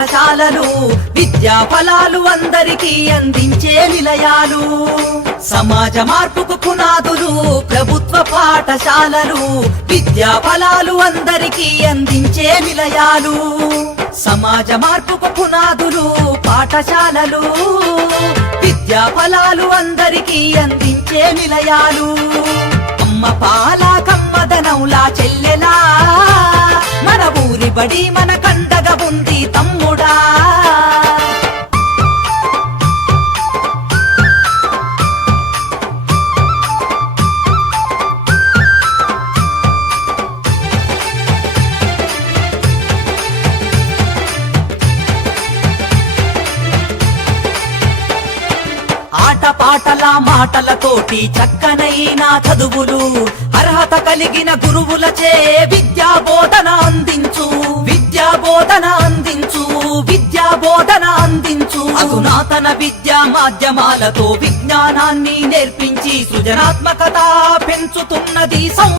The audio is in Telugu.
పాఠశాలలు విద్యా ఫలాలు అందరికీ అందించే నిలయాలు. సమాజ మార్పుకు పునాదులు ప్రభుత్వ పాఠశాలలు విద్యా ఫలాలు అందరికీ అందించే నిలయాలు. సమాజ మార్పుకు పునాదులు పాఠశాలలు విద్యా ఫలాలు అందరికీ అందించే నిలయాలు. అమ్మ పాలకమ్మదనౌలా మన బడి మన కండగా ఉంది తమ్ముడా. ఆట పాటల మాటలతోటి చక్కనైన చదువులు అర్హత కలిగిన గురువులచే విద్యా అధునాతన విద్యా మాధ్యమాలతో విజ్ఞానాన్ని నేర్పించి సృజనాత్మకత పెంచుతున్నది